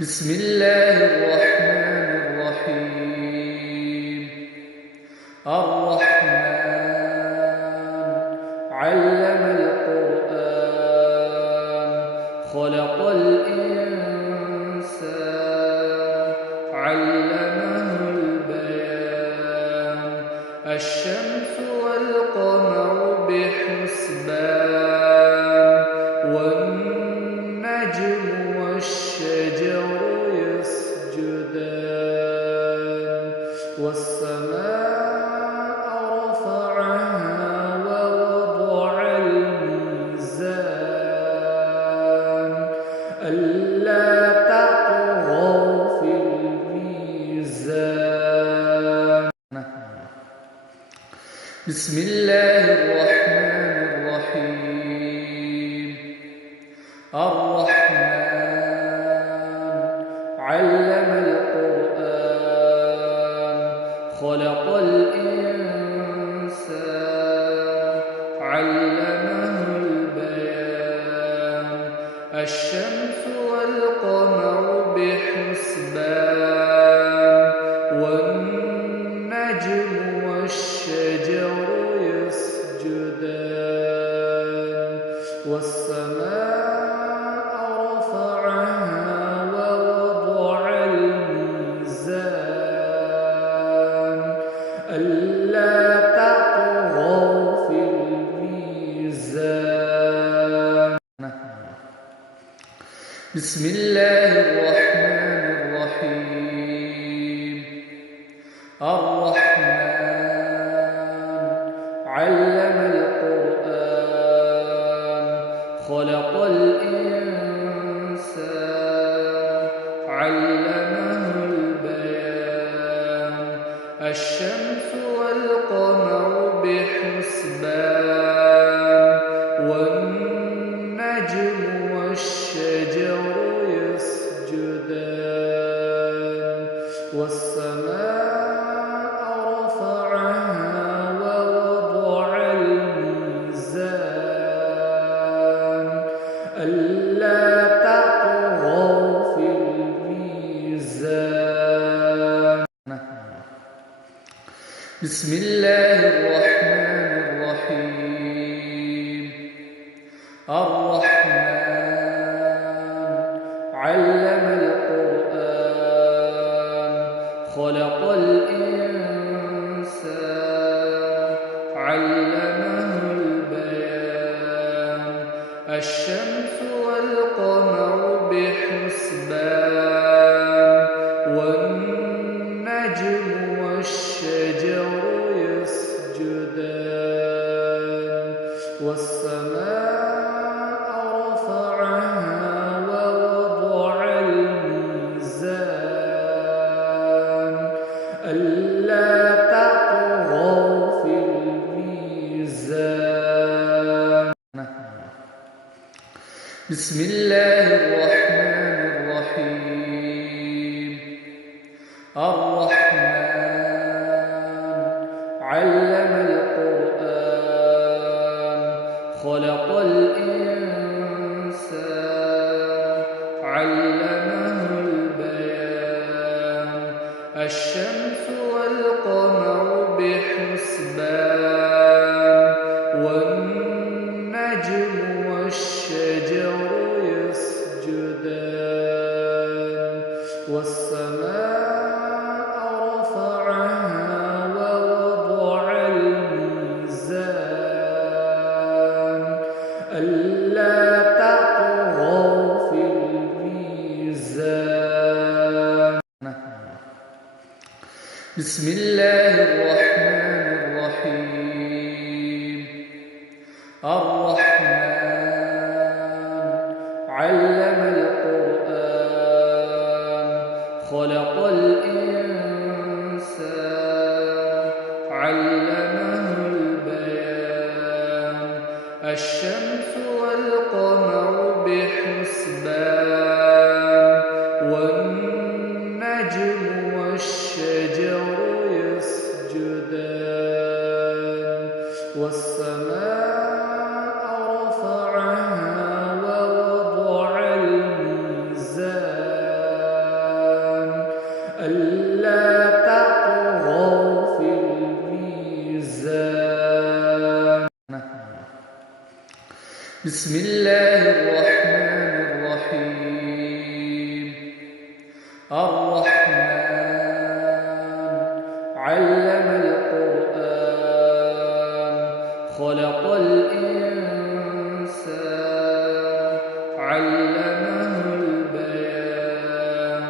بسم الله الرحمن الرحيم. الرحمن علم القرآن خلق الإنسان علمه البيان الشمس والقمر بحسبان والنجم والشجر يسجدان والسماء رفعها ووضع الميزان ألا تطغوا في الميزان. بسم الله الرحمن الرحيم. الرحمن علم القرآن خلق الإنسان علمه البيان الشمس والقمر بحسبان والنجم والشجر يسجدان والسماء رفعها ووضع الميزان ألا تطغوا في الميزان. بسم الله الرحمن الرحيم. الرحمن علم القرآن خلق الإنسان علمه البيان الشمس والقمر بحسبان والنجم والشجر يسجدان والسماء رفعها ووضع الميزان ألا تطغوا في الميزان. بسم الله الرحمن الرحيم. الرحمن علم القرآن خلق الإنسان علمه البيان الشمس والقمر بحسبان والنجم والشجر يسجدان والسماء رفعها ووضع الميزان ألا تطغوا في الميزان. بسم الله الرحمن الرحيم. الرحمن علم القرآن خلق الإنسان علمه البيان الشمس والقمر بحسبان والنجم والشجر يسجدان والسماء رفعها ووضع الميزان ألا تطغوا في الميزان. بسم الله الرحمن الرحيم. الرحمن علم القرآن خلق الإنسان علمه البيان الشمس والقمر بحسبان والنجم والشجر يسجدان والسماء رفعها ووضع الميزان ألا تطغوا في الميزان. بسم الله الرحمن الرحيم. الرحمن علم القرآن خلق الإنسان علمه البيان الشمس والقمر بحسبان والنجم والشجر يسجدان والسماء رفعها ووضع بسم الله الرحمن الرحيم الرحمن علم القرآن خلق الإنسان علمه البيان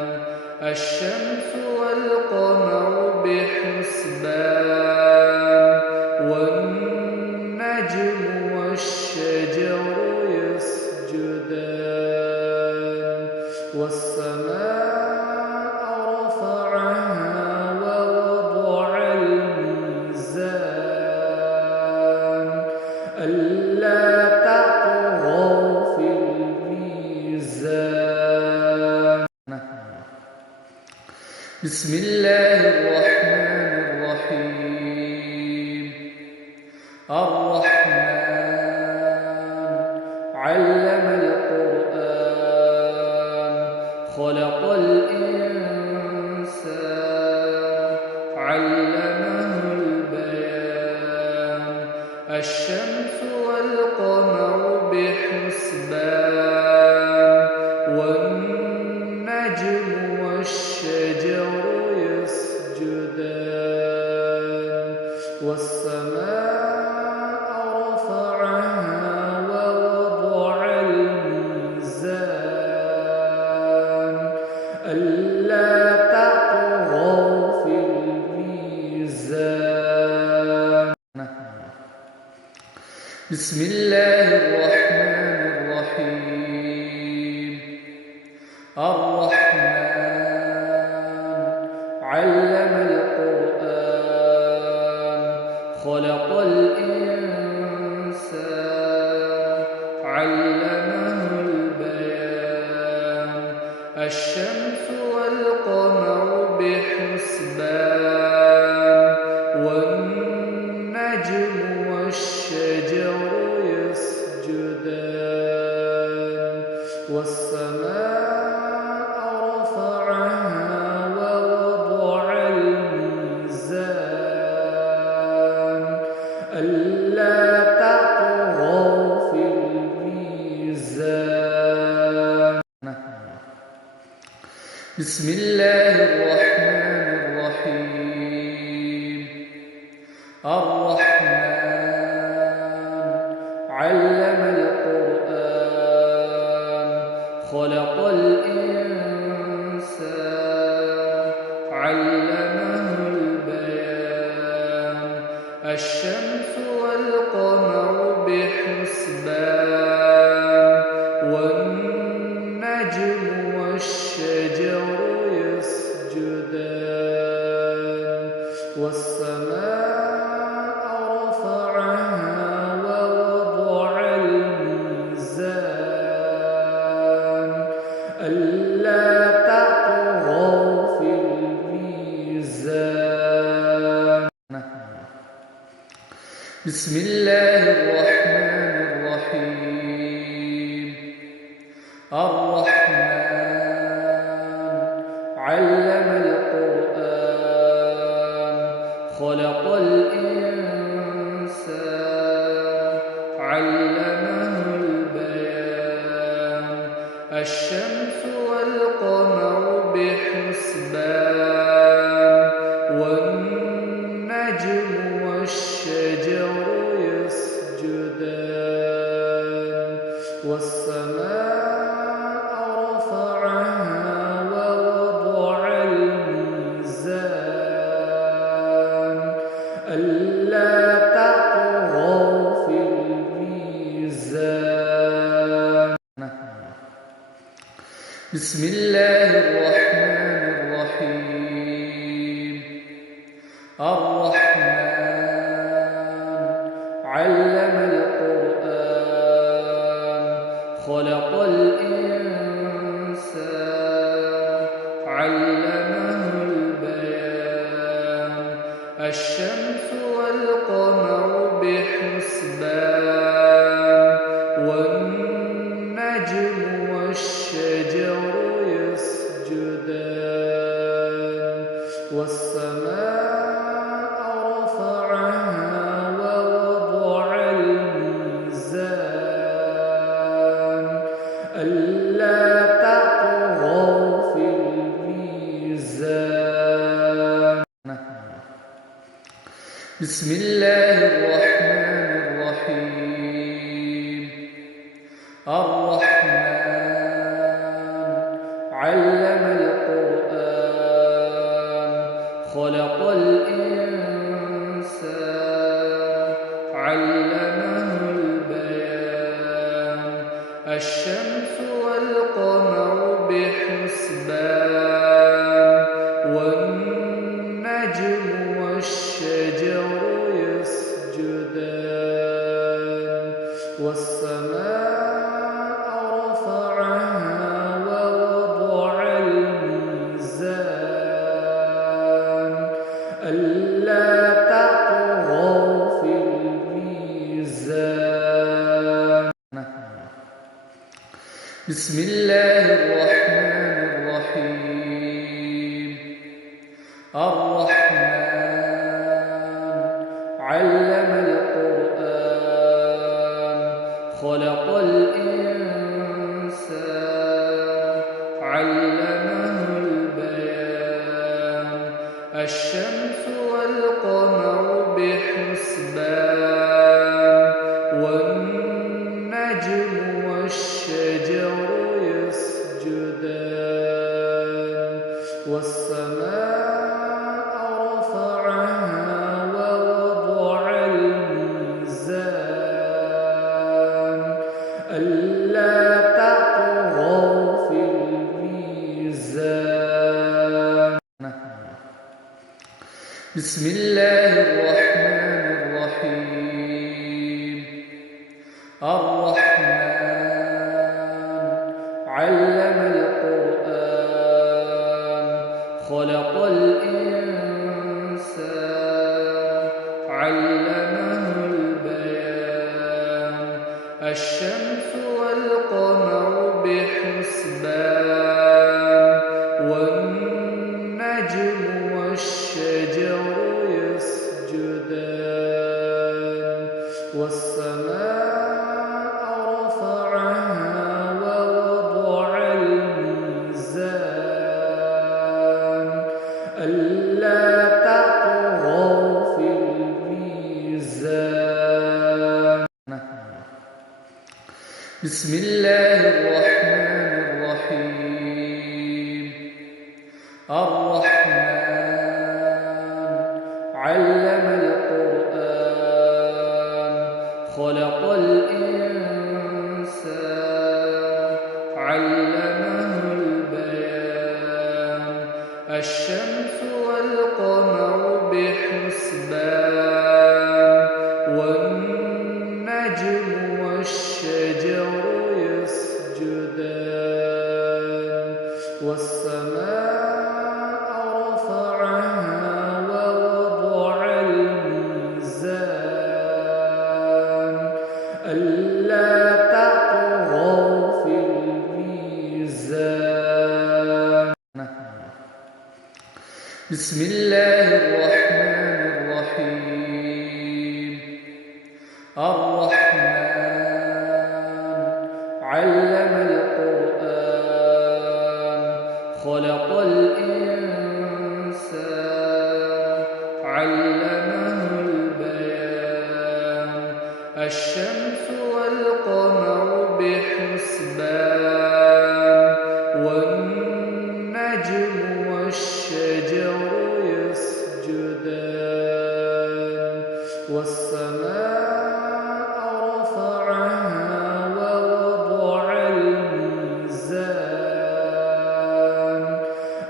الشمس والقمر بحسبان والنجم والشجر يسجدان والسماء رفعها ووضع الميزان ألا تطغوا في الميزان بسم الله الرحمن الرحيم الرحمن علم القرآن خلق الإنسان علمه البيان الشمس والقمر بحسبان والنجم والشجر يسجدان والسماء رفعها ووضع الميزان ألا تطغوا في الميزان بسم الله الرحمن الرحيم الرحمن علم القرآن خلق الإنسان علمه البيان الشمس والقمر بحسبان والنجم والشجر يسجدان والسماء رفعها ووضع الميزان ألا تطغوا في الميزان بسم الله الرحمن الرحيم الرحمن علم القرآن خلق الإنسان علمه البيان الشمس والقمر بحسبان والنجم والشجر يسجدان والسماء رفعها ووضع الميزان ألا تطغوا في الميزان بسم الله الرحمن الرحيم الرحمن علم القرآن خلق الإنسان علمه البيان الشمس والقمر بحسبان والنجم والشجر يسجدان والسماء رفعها ووضع الميزان ألا تطغوا في الميزان بسم الله الرحمن الرحيم الرحمن علم القرآن خلق الإنسان علمه البيان الشمس والقمر بحسبان والنجم والشجر يسجدان والسماء رفعها ووضع الميزان ألا تطغوا في الميزان. بسم الله الرحمن الرحيم. الرحمن علم القرآن خلق الإنسان علمه البيان الشمس والقمر بحسبان والنجم والشجر يسجدان والسماء رفعها ووضع الميزان ألا تطغوا في الميزان. بسم الله الرحمن الرحيم. الرحمن علم القرآن خلق الإنسان علمه البيان الشمس والقمر بحسبان والنجم والشجر يسجدان والسماء رفعها ووضع الميزان ألا تطغوا في الميزان. بسم الله الرحمن الرحيم. الرحمن علم القرآن خلق الإنسان علمه البيان الشمس والقمر بحسبان والنجم والشجر يسجدان والسماء رفعها ووضع الميزان ألا تطغوا في الميزان. بسم الله الرحمن الرحيم. الرحمن علم القرآن خلق الإنسان علمه البيان الشمس والقمر بحسبان والنجم والشجر يسجدان والسماء رفعها ووضع الميزان ألا تطغوا في الميزان. بسم الله الرحمن الرحيم. الرحمن علم القرآن خلق الإنسان علمه البيان الشمس والقمر بحسبان والنجم والشجر يسجدان والسماء رفعها ووضع الميزان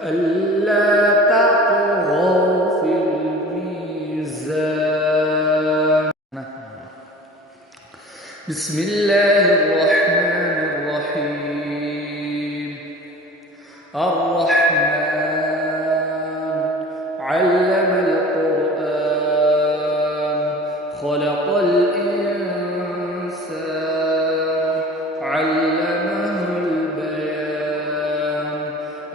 ألا تطغوا في الميزان. بسم الله الرحمن الرحيم. الرحمن علم القرآن خلق الإنسان علمه البيان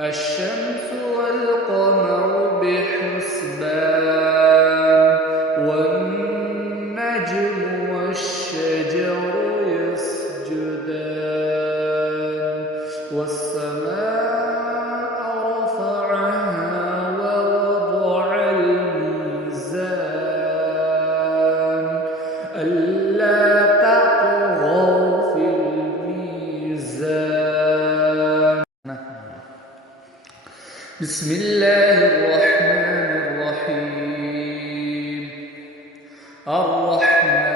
الشمس والقمر بحسبان والنجم والشجر يسجدان والسماء رفعها ووضع الميزان ألا تطغوا في الميزان. بسم الله الرحمن الرحيم. الرحمن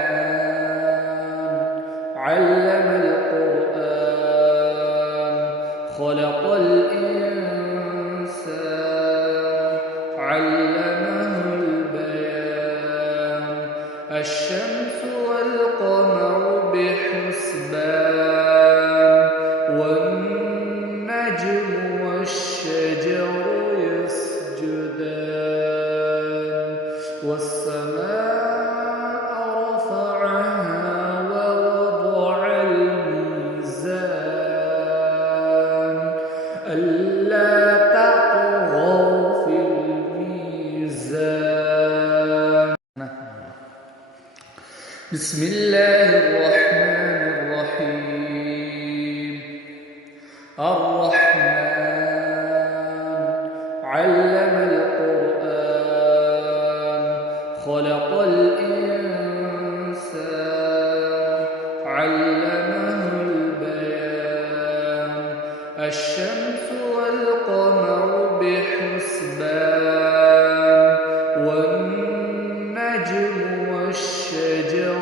علم القرآن خلق الإنسان علمه البيان الشمس والقمر بحسبان والنجم والشجر يسجدان والسماء رفعها ووضع الميزان ألا تطغوا في الميزان. بسم الله الرحمن الرحيم. الرحمن علم القرآن خلق الإنسان علمه البيان الشمس والقمر بحسبان والنجم والشجر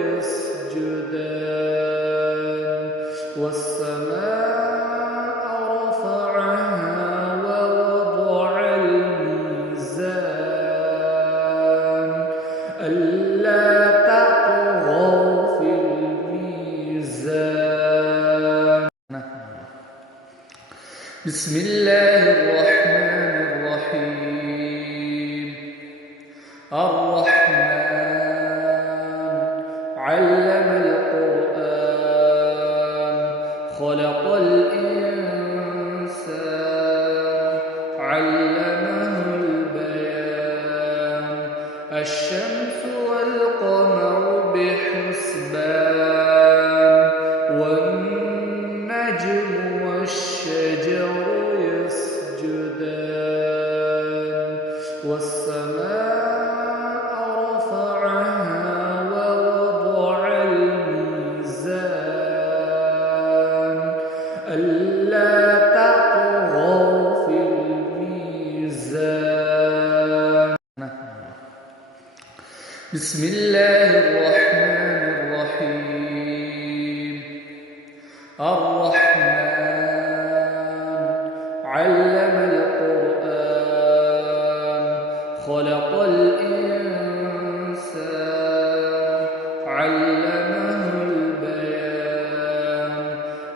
يسجدان والسماء رفعها ووضع الميزان ألا تطغوا في الميزان. بسم الله الرحمن الرحيم. الرحمن علم القرآن خلق الإنسان علمه البيان الشمس والقمر بحسبان والنجم والشجر يسجدان والسماء رفعها ووضع الميزان ألا تطغوا في الميزان. بسم الله الرحمن الرحيم. الرحمن علم القرآن خلق الإنسان علمه البيان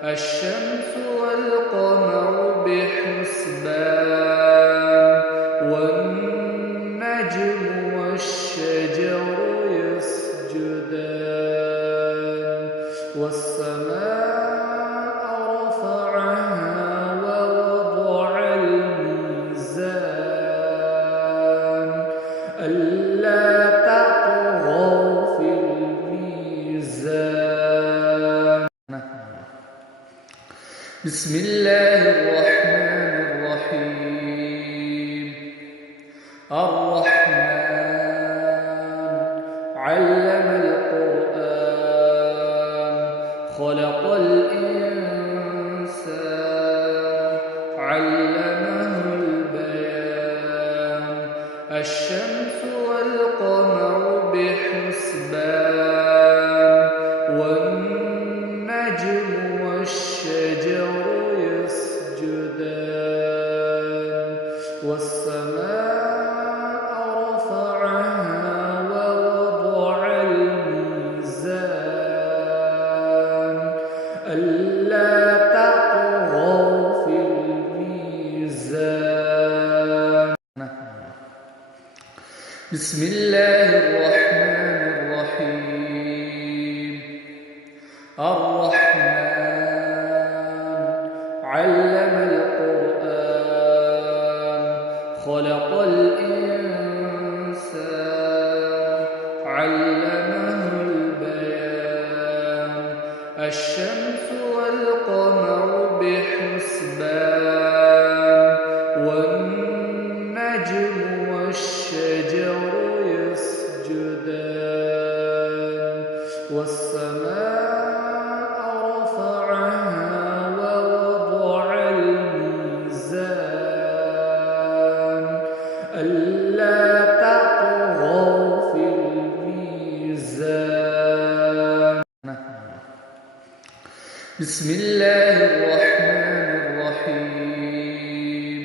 الشمس والقمر بحسبان والنجم والشجر يسجدان والسماء رفعها ووضع الميزان ألا تطغوا في الميزان. بسم الله الرحمن الرحيم. الرحمن علم القرآن خلق الإنسان علمه البيان الشمس والقمر بحسبان والنجم والشجر يسجدان والسماء رفعها ووضع الميزان ألا تطغوا في الميزان. بسم الله الرحمن الرحيم. الرحمن علم القرآن خلق الإنسان علمه البيان الشمس والقمر بحسبان بسم الله الرحمن الرحيم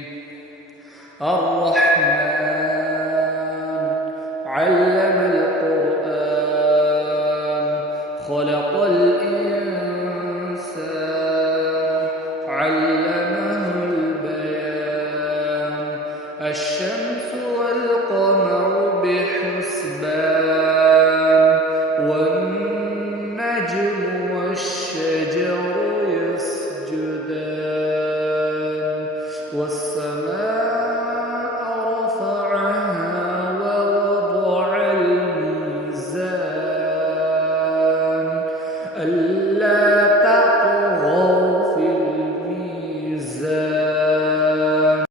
الرحمن علم القرآن خلق الإنسان علمه البيان الشمس والقمر بحسبان والنجم والشجر يسجدان والسماء رفعها ووضع الميزان ألا تطغوا في الميزان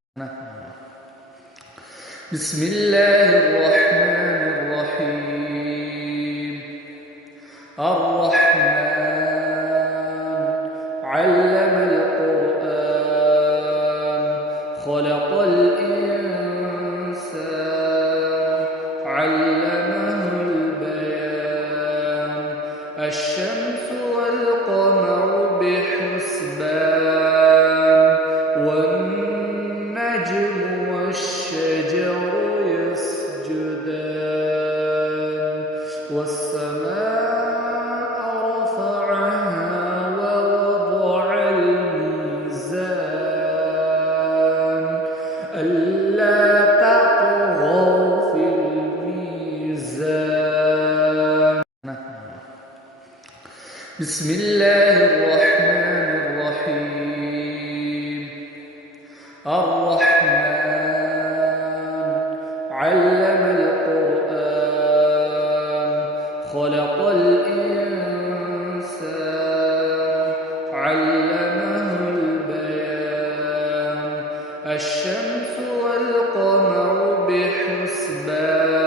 بسم الله الرحمن الرحيم الرحمن علم القرآن خلق الإنسان علمه البيان الشمس والقمر بحسبان والنجم والشجر يسجدان والسماء رفعها ووضع الميزان ألا تطغوا في الميزان بسم الله الرحمن الرحيم الرحمن علم القرآن خلق الإنسان علمه البيان الشمس والقمر بحسبان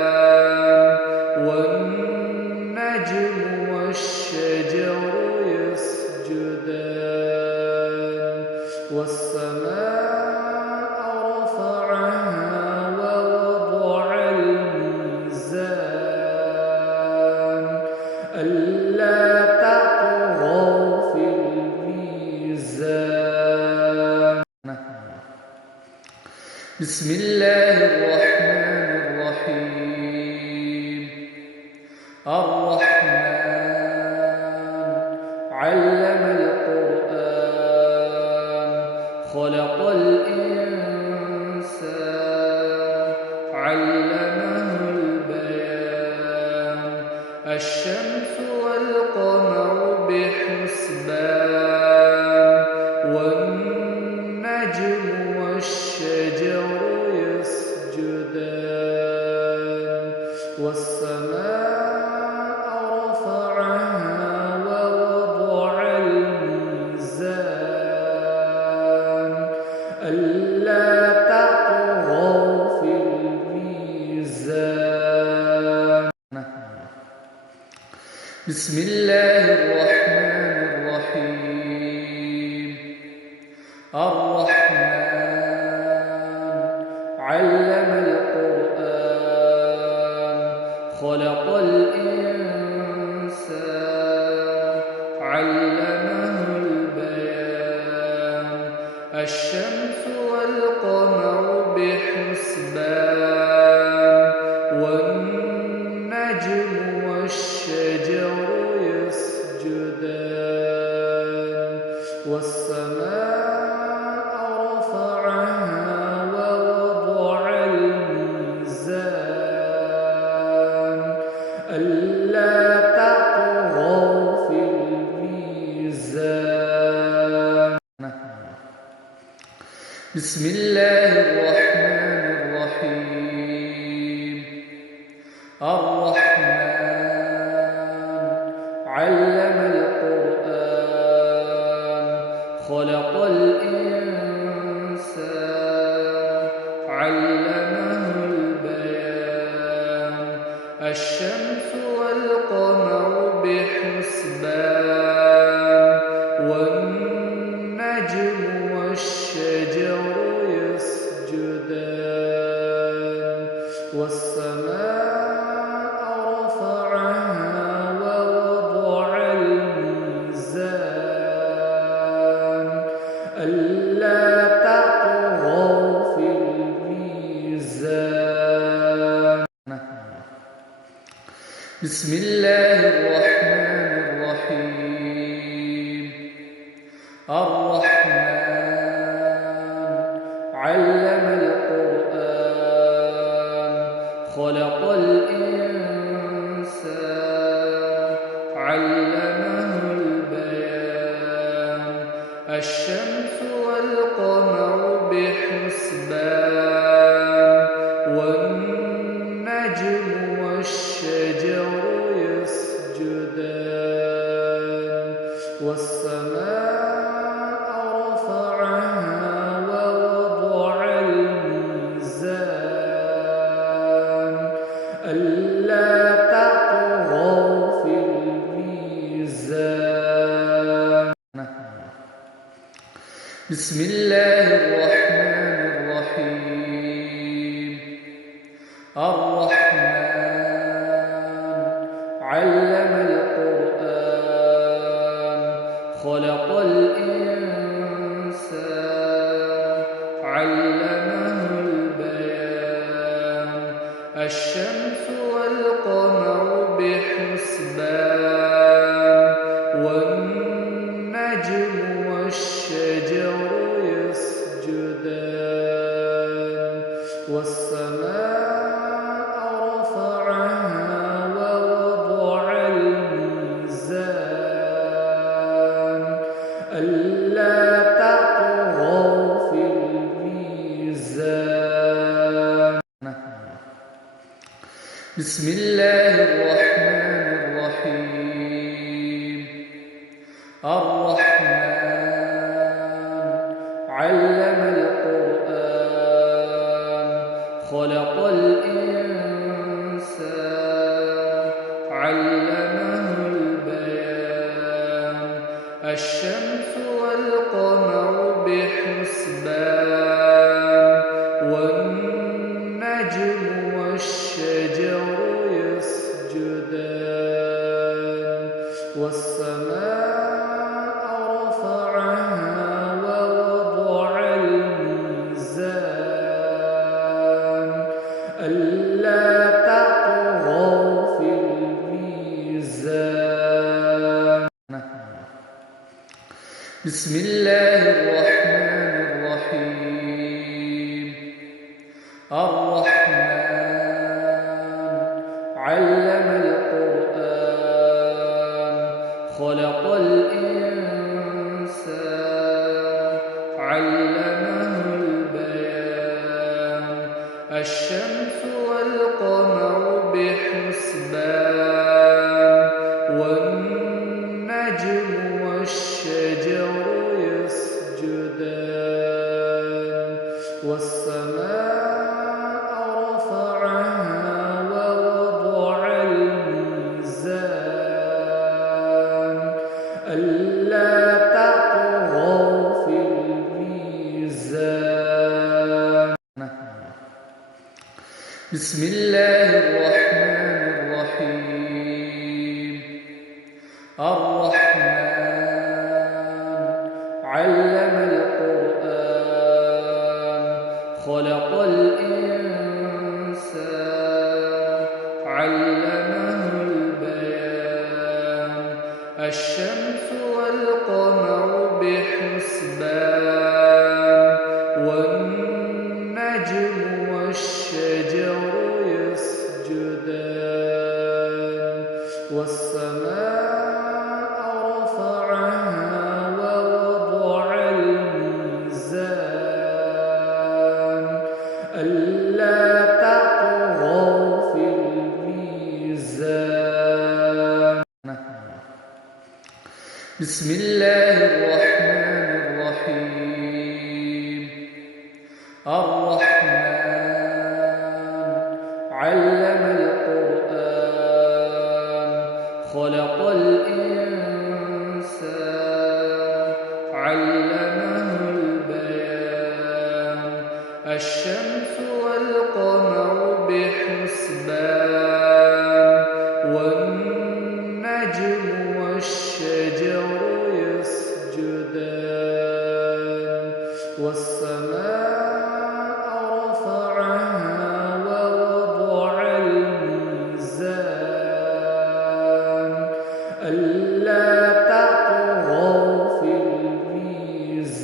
والنجم والشجر يسجدان والسماء رفعها ووضع الميزان ألا تطغوا في الميزان بسم الله الرحمن الرحيم الرحمن علم القرآن خلق الإنسان علمه البيان الشمس والقمر بحسبان والنجم والشجر يسجدان والسماء رفعها ووضع الميزان ألا تطغوا في الميزان بسم الله الرحمن الرحيم الرحمن علم القرآن خلق الإنسان علمه البيان الشمس والقمر بحسبان والنجم والشجر يسجدان والسماء رفعها ووضع الميزان ألا تطغوا في الميزان بسم الله الرحمن الرحيم الرحمن علم القرآن خلق الإنسان علمه البيان الشمس والقمر بحسبان والنجم والشجر يسجدان والسماء رفعها ووضع الميزان ألا تطغوا في الميزان. بسم الله الرحمن الرحيم. الرحمن علم القرآن خلق الإنسان علمه البيان الشمس والقمر بحسبان والنجم والشجر يسجدان والسماء رفعها ووضع الميزان ألا تطغوا في الميزان. بسم الله الرحمن الرحيم. الرحمن علم القرآن خلق الإنسان علمه البيان الشمس والقمر بحسبان والنجم والشجر يسجدان والسماء رفعها ووضع الميزان ألا تطغوا في الميزان. بسم الله الرحمن الرحيم. الرحمن علم القرآن خلق الإنسان علمه البيان الشمس والقمر بحسبان والنجم والشجر يسجدان والسماء رفعها ووضع الميزان ألا تطغوا في الميزان. بسم الله الرحمن الرحيم. الرحمن علم القرآن خلق الإنسان علمه البيان الشمس والقمر بحسبان والنجم والشجر يسجدان والسماء رفعها ووضع الميزان ألا تطغوا في الميزان. بسم الله الرحمن الرحيم. الرحمن علم القرآن خلق الإنسان علمه البيان الشمس والقمر بحسبان والنجم والشجر يسجدان والسماء رفعها ووضع الميزان ألا تطغوا في الميزان. بسم الله الرحمن الرحيم. الرحمن علم القرآن خلق الإنسان علمه البيان الشمس والقمر بحسبان والنجم والشجر يسجدان والسماء رفعها ووضع الميزان ألا تطغوا في الميزان.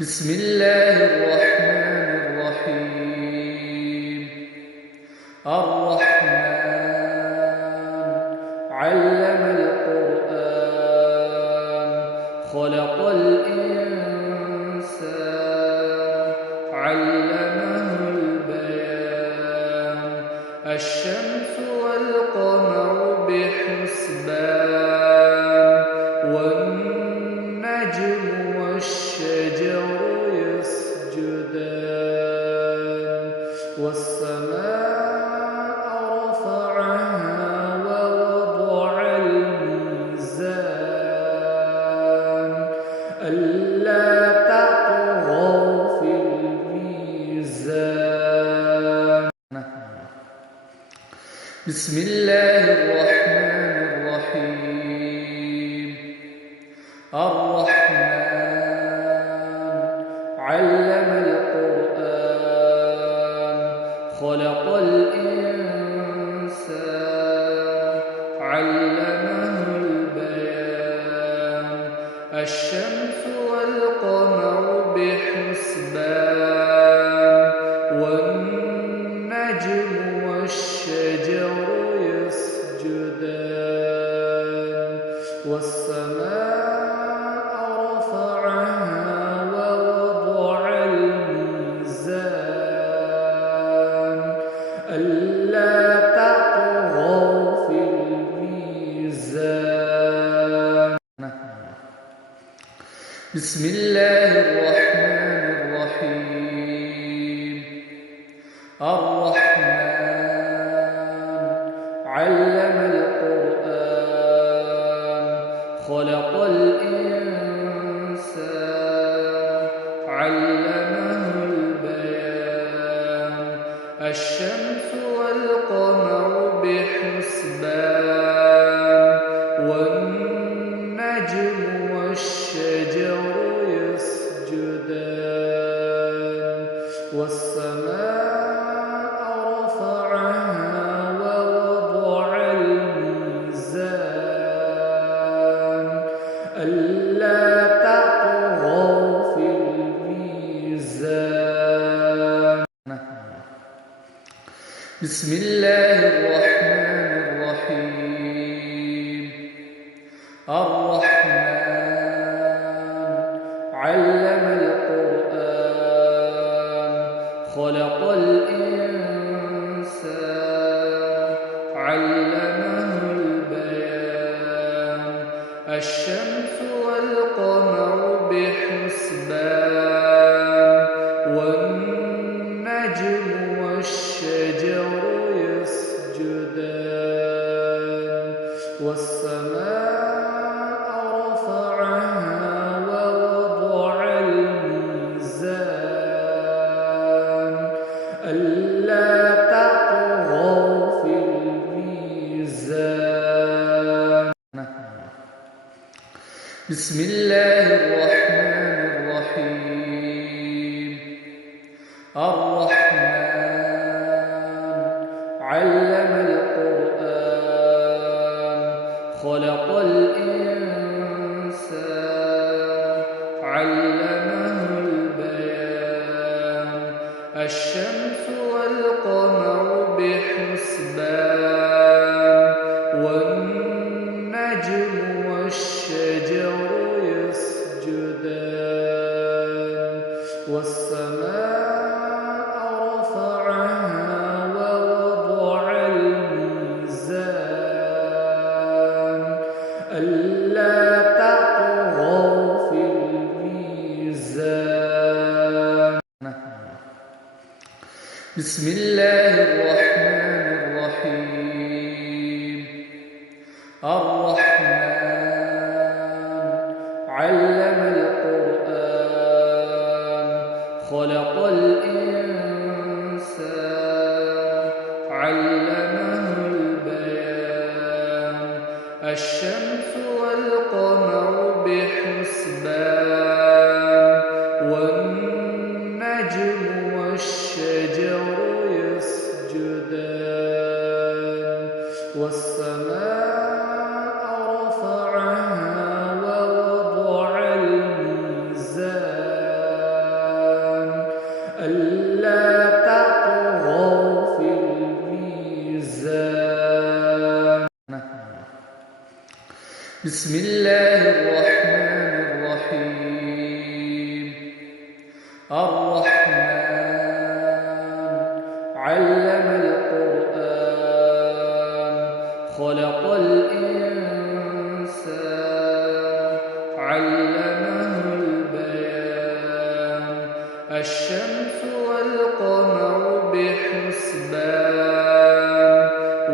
بسم الله الرحمن الرحيم. الرحمن علم القرآن خلق الإنسان علمه البيان الشمس والقمر بحسبان والنجم والشجر يسجدان والسماء رفعها ووضع الميزان ألا تطغوا في الميزان. بسم الله الرحمن الرحيم. الرحمن علم القرآن خلق الإنسان علمه البيان الشمس والقمر بحسبان والنجم والشجر يسجدان والسماء رفعها ووضع الميزان ألا تطغوا في الميزان. بسم الله الرحمن الرحيم. الرحمن علم القرآن خلق الإنسان علمه البيان الشمس والقمر بحسبان والنجم والشجر يسجدان والسماء رفعها ووضع الميزان ألا تطغوا في الميزان. بسم الله الرحمن الرحيم. الرحمن علم القرآن خلق الإنسان علمه البيان الشمس والقمر بحسبان والنجم والشجر يسجدان والسماء رفعها ووضع الميزان ألا تطغوا في الميزان. بسم الله الرحمن الرحيم. الرحمن علم القرآن خلق الإنسان علمه البيان الشمس والقمر بحسبان والنجم والشجر يسجدان والسماء رفعها ووضع الميزان ألا تطغوا في الميزان. بسم الله الرحمن الرحيم. الرحمن علم القرآن خلق الإنسان علمه البيان الشمس والقمر بحسبان بحسبان والنجم والشجر يسجدان والسماء رفعها ووضع الميزان ألا تطغوا في الميزان. بسم الله الرحمن الرحيم. الرحمن علم القرآن خلق الإنسان علمه البيان الشمس والقمر بحسبان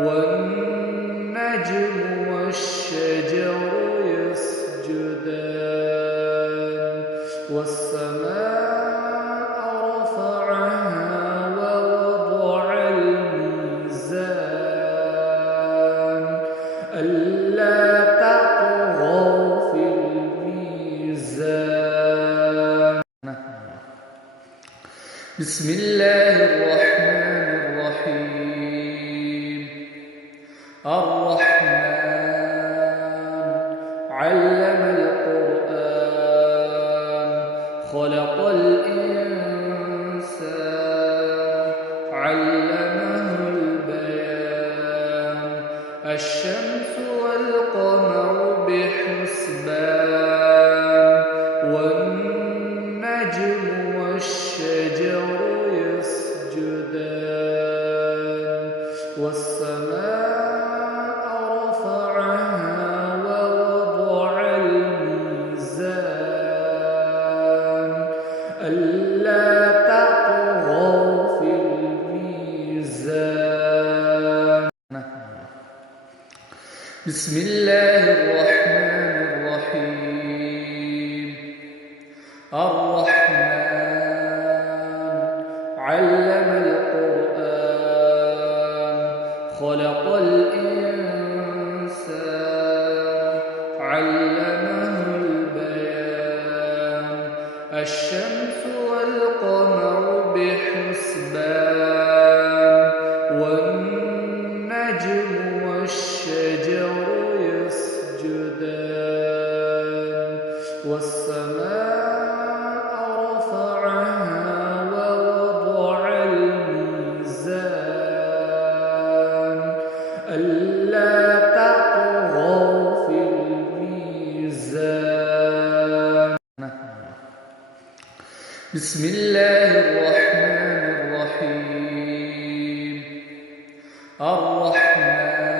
والنجم والشجر يسجدان والسماء رفعها ووضع الميزان ألا تطغوا في الميزان. بسم الله الرحمن الرحيم. الرحمن علم القرآن خلق الإنسان علمه البيان الشمس والقمر بحسبان والنجم والشجر يسجدان والسماء رفعها ووضع الميزان ألا تطغوا في الميزان. بسم الله الرحمن الرحيم. الرحمن علم القرآن خلق الإنسان علمه البيان الشمس والقمر بحسبان والنجم والشجر يسجدان والسماء رفعها ووضع الميزان ألا تطغوا في الميزان. بسم الله الرحمن الرحيم. الرحمن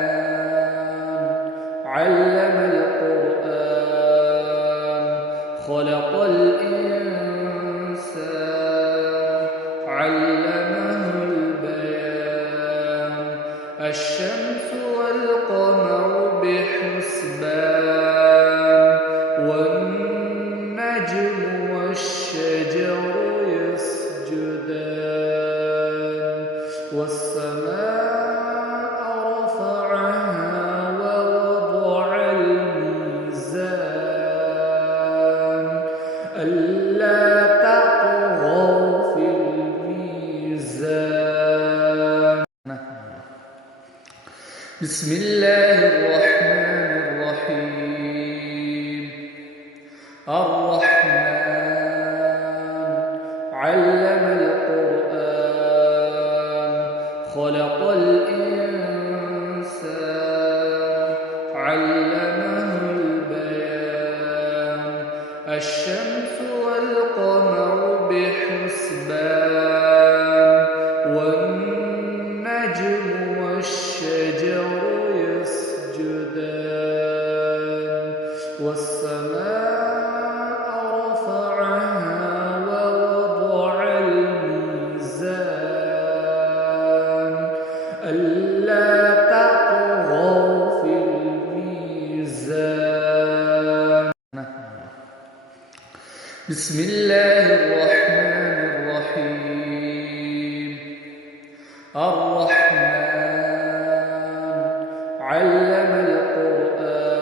علم القرآن خلق الإنسان علمه البيان الشمس والقمر بحسبان والنجم والشجر يسجدان والسماء رفعها ووضع الميزان ألا تطغوا في الميزان. بسم الله الرحمن الرحيم. الرحمن علم القرآن خلق الإنسان علمه البيان الشمس والقمر بحسبان والنجم والشجر يسجدان والسماء رفعها ووضع الميزان ألا تطغوا في الميزان. بسم الله الرحمن الرحيم. الرحمن علم القرآن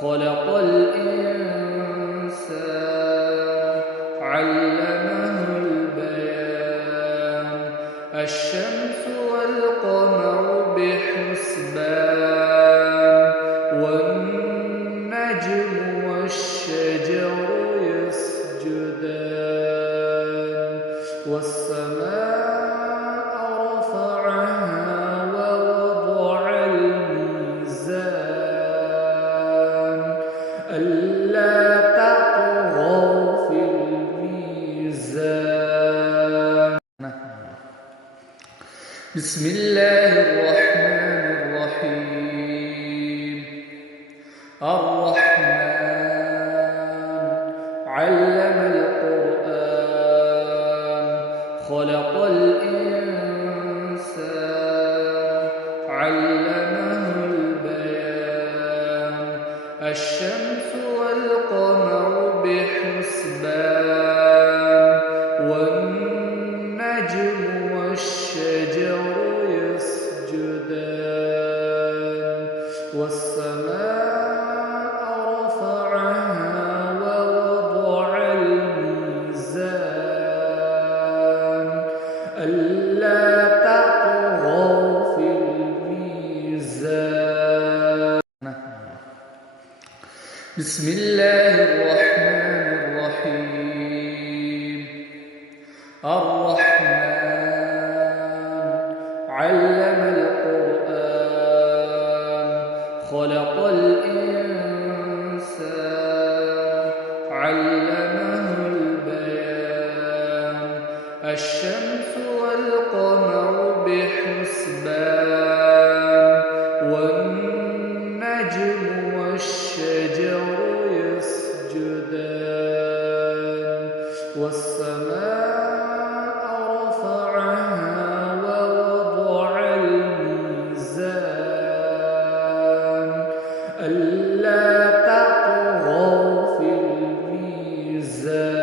خلق الإنسان والسماء رفعها ووضع الميزان ألا تطغوا في الميزان. بسم الله الرحمن الرحيم. الرحمن علم القرآن خلق الإنسان علمه البيان الشمس والقمر بحسبان والنجم والشجر يسجدان والسماء رفعها ووضع الميزان ألا تطغوا في الميزان. بسم الله الرحمن الرحيم. الرحمن علم القرآن خلق الإنسان علمه البيان الشمس والقمر بحسبان والنجم والشجر يسجدان والسماء رفعها ووضع الميزان ألا تطغوا في الميزان.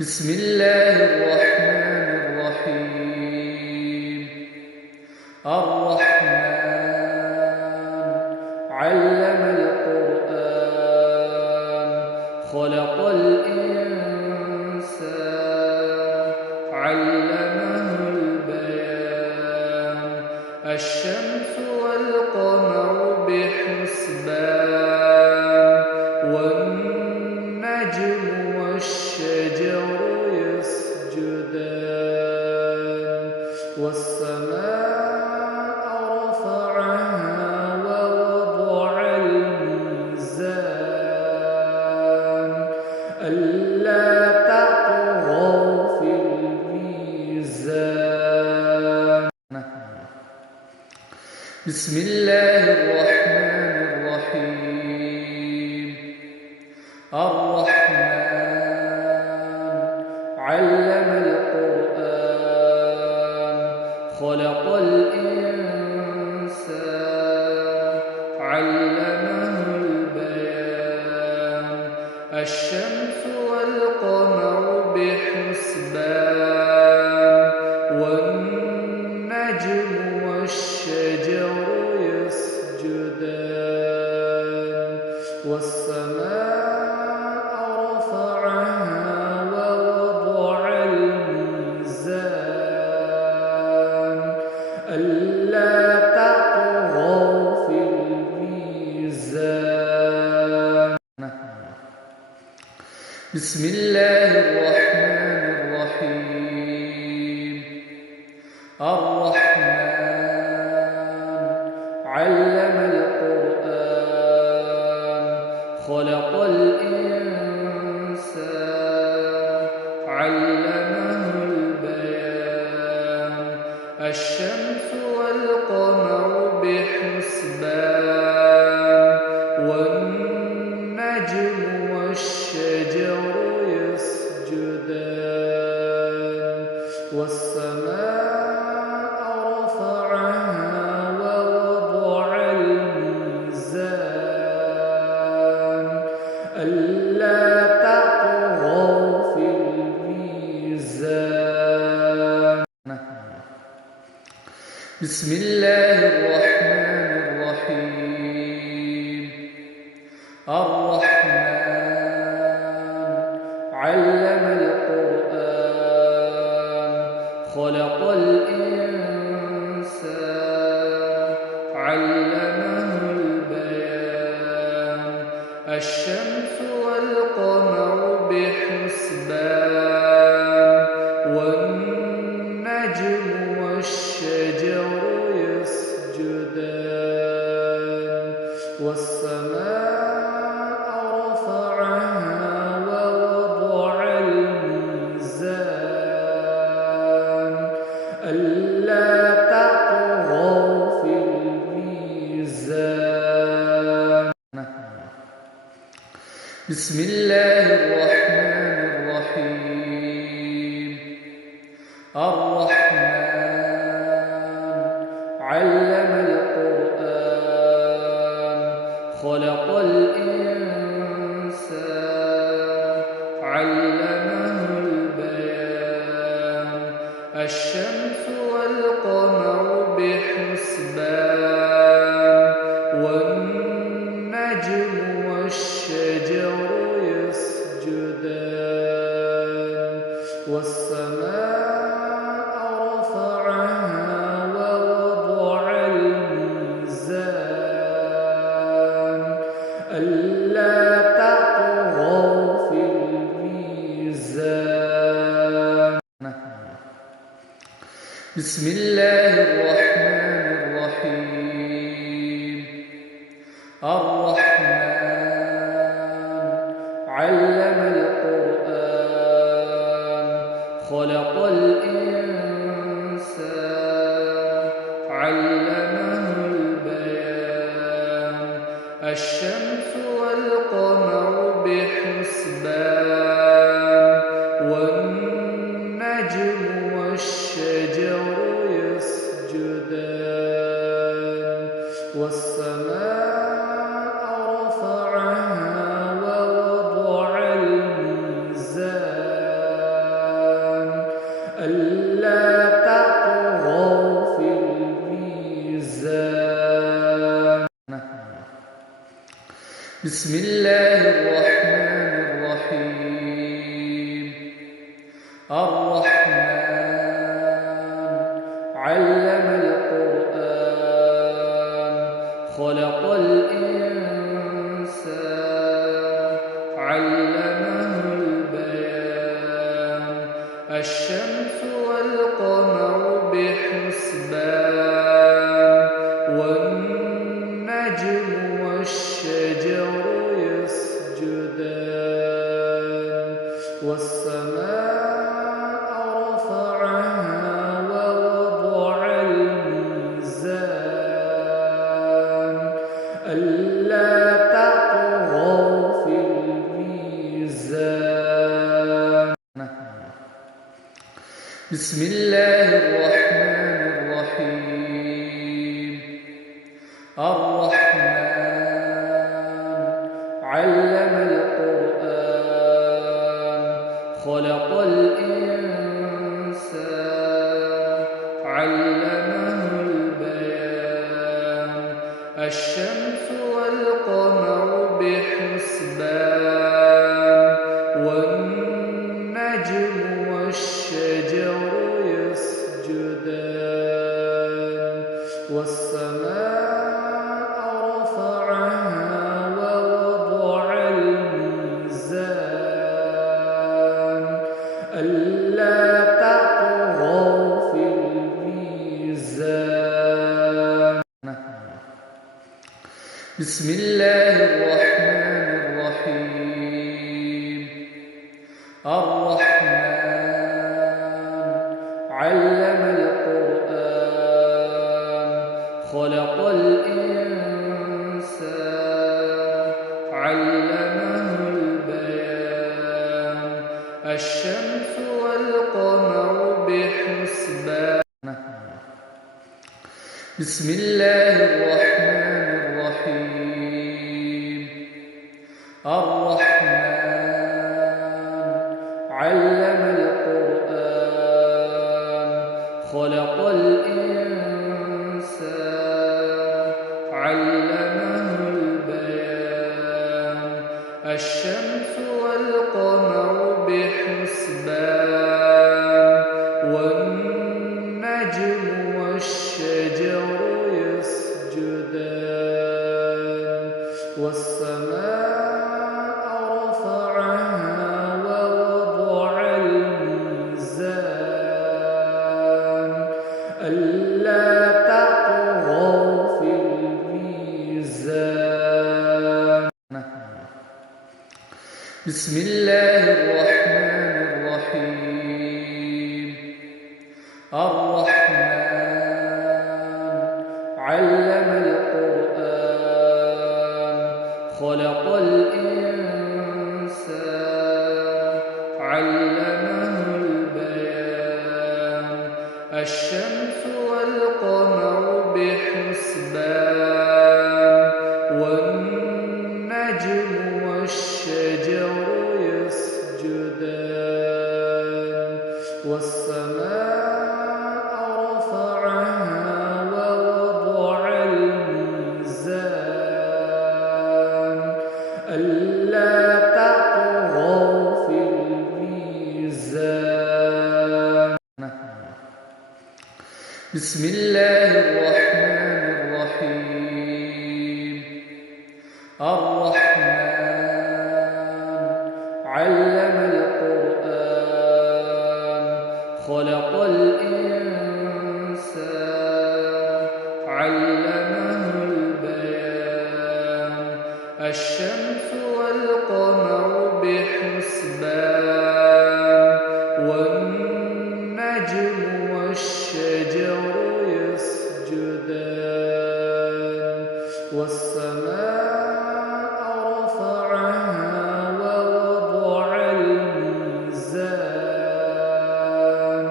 بسم الله الرحمن الرحيم. الرحمن علم القرآن خلق الإنسان علمه البيان الشمس والقمر بحسبان والنجم والشجر يسجدان والسماء رفعها ووضع الميزان ألا تطغوا في الميزان. بسم الله الرحمن الرحيم. الرحمن علم القرآن خلق الإنسان علمه البيان الشمس والقمر بحسبان والنجم والشجر يسجدان والسماء رفعها ووضع الميزان ألا تطغوا في الميزان. بسم الله الرحمن الرحيم. الرحمن علم القرآن خلق الإنسان علمه البيان الشمس والقمر بحسبان والنجم والشجر يسجدان والسماء رفعها ووضع الميزان ألا تطغوا في الميزان. بسم الله الرحمن الرحيم. الرحمن علم القرآن خلق الإنسان علمه البيان الشمس والقمر بحسبان والسماء رفعها ووضع الميزان ألا تطغوا في الميزان. بسم الله الرحمن الرحيم. الرحمن علم القرآن خلق الإنسان علمه البيان الشمس والقمر بحسبان والنجم والشجر يسجدان والسماء رفعها ووضع الميزان ألا تطغوا في الميزان. بسم الله الرحمن الرحيم. الرحمن علم القرآن خلق الإنسان علمه البيان الشمس والقمر بحسبان والنجم والشجر يسجدان والسماء رفعها ووضع الميزان ألا تطغوا في الميزان. بسم الله الرحمن الرحيم. الرحمن علم القرآن خلق الإنسان علمه البيان الشمس والقمر بحسبان والنجم والشجر يسجدان والسماء رفعها ووضع الميزان ألا تطغوا في الميزان. بسم الله الرحمن الرحيم. الرحمن علم القرآن خلق الإنسان علمه البيان الشمس والقمر بحسبان والنجم والشجر يسجدان والسماء رفعها ووضع الميزان ألا تطغوا في الميزان. بسم الله الرحمن الرحيم. الرحمن علم القرآن خلق الإنسان علمه البيان الشمس والقمر بحسبان. بسم الله الرحمن الرحيم. الرحمن علم القرآن خلق الإنسان علمه البيان الشمس والقمر بحسبان والنجم والشجر يسجدان والسماء رفعها ووضع الميزان ألا تطغوا في الميزان. بسم الله الرحمن الرحيم الرحمن علم القرآن خلق الإنسان علمه البيان الشمس والقمر بحسبان والنجم والشجر يسجدان والسماء رفعها ووضع الميزان ألا تطغوا في الميزان بسم الله الرحمن الرحيم الرحمن علم القرآن خلق الإنسان علمه البيان الشمس والقمر بحسبان والنجم والشجر يسجدان والسماء رفعها ووضع الميزان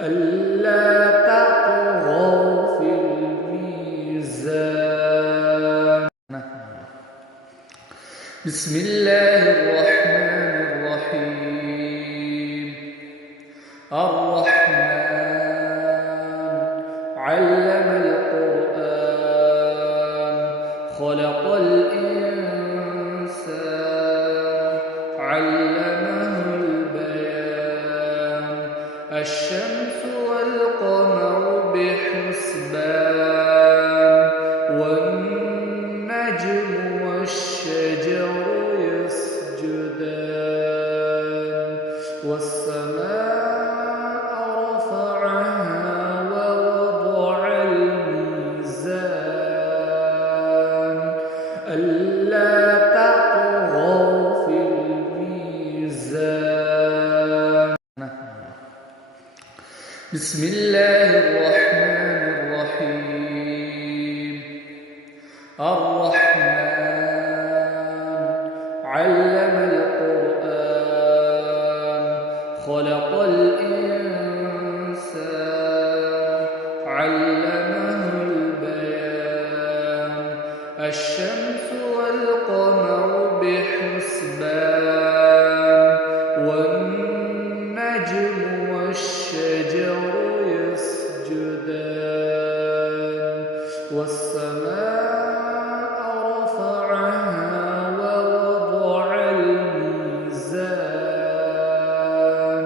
ألا تطغوا في الميزان بسم الله الرحمن الرحيم الرحمن علم القرآن خلق الإنسان علمه البيان الشمس والقمر بحسبان والنجم والشجر يسجدان والسماء رفعها ووضع الميزان ألا تطغوا في الميزان بسم الله الرحمن الرحيم الرحمن علم القرآن خلق الإنسان علمه البيان الشمس والقمر بحسبان والنجم والشجر يسجدان والسماء رفعها ووضع الميزان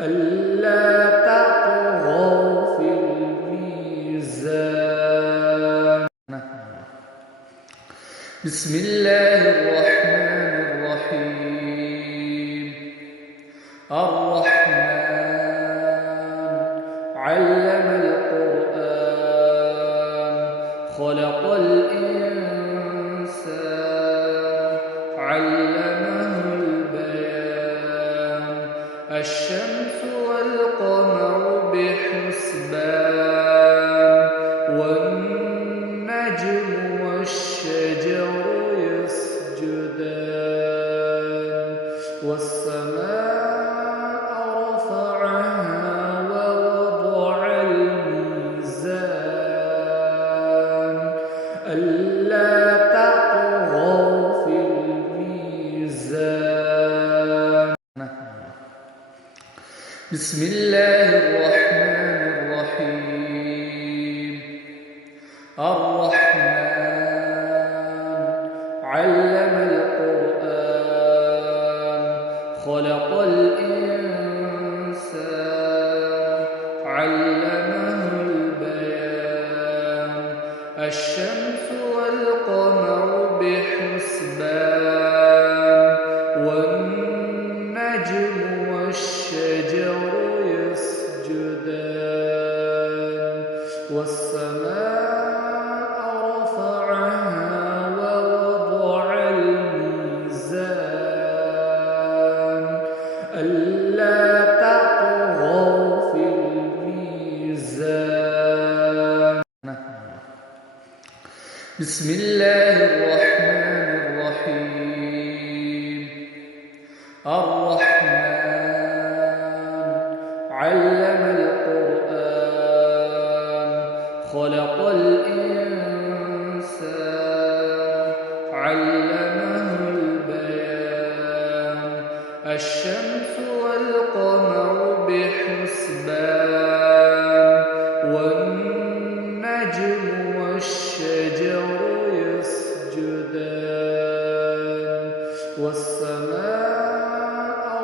ألا تطغوا في الميزان بسم الله الرحمن الرحيم الرحمن علم القرآن خلق الإنسان علمه البيان الشمس والقمر بحسبان والنجم والشجر يسجدان والسماء رفعها ووضع الميزان ألا تطغوا في الميزان بسم الله الرحمن الرحيم الرحمن علم القرآن خلق الإنسان علمه البيان الشمس والقمر بحسبان والنجم والشجر يسجدان والسماء رفعها ووضع الميزان ألا تطغوا في الميزان بسم الله الرحمن الرحيم الرحمن علم القرآن خلق الإنسان علمه البيان الشمس والقمر بحسبان والنجم والشجر يسجدان والسماء رفعها ووضع بسم الله الرحمن الرحيم. الرحمن علم القرآن خلق الإنسان علمه البيان الشمس والقمر بحسبان والنجم والشجر يسجدان والسماء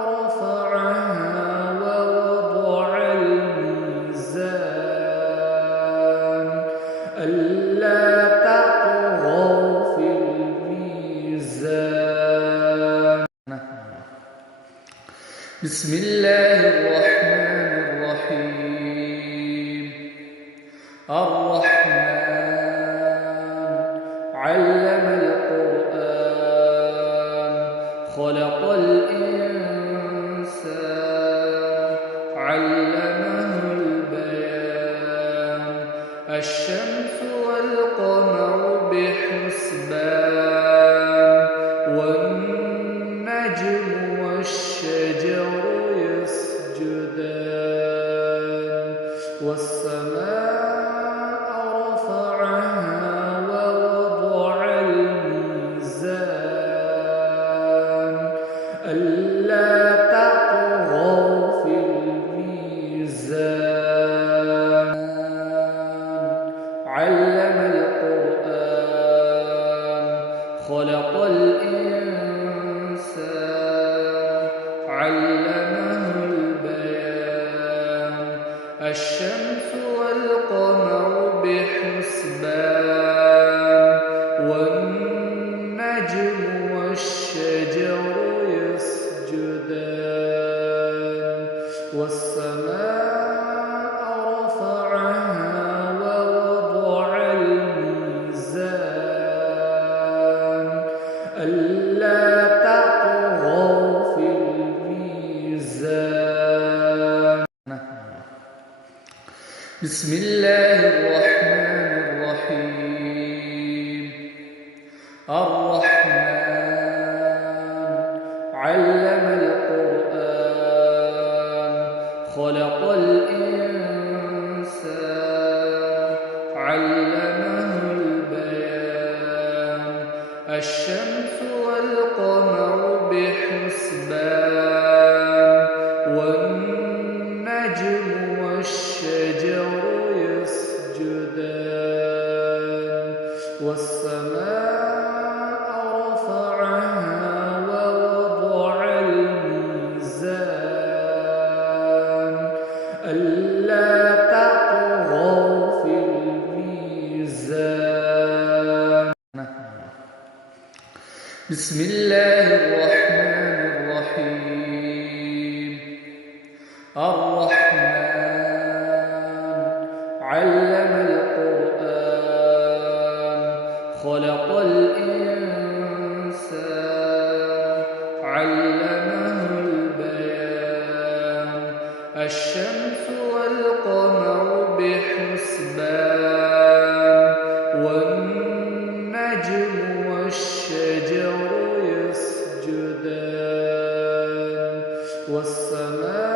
رفعها ووضع الميزان ألا تطغوا في الميزان. بسم الله الرحمن الرحيم. الرحمن علم القرآن خلق الإنسان علمه البيان الشمس والقمر بحسبان والنجم والشجر يسجدان والسماء رفعها ووضع الميزان ألا تطغوا في الميزان علم القرآن خلق الإنسان علمه البيان الشمس والقمر بحسبان والنجم والشجر يسجدان والسماء رفعها ووضع الميزان ألا تطغوا في الميزان. بسم الله الرحمن الرحيم. الرحمن علم القرآن خلق الإنسان علمه البيان الشمس والقمر بحسبان والنجم والشجر يسجدان والسماء رفعها ووضع الميزان ألا تطغوا في الميزان. بسم الله الرحمن الرحيم. الرحمن علم القرآن خلق الإنسان علمه البيان الشمس والقمر بحسبان والنجم والشجر يسجدان والسماء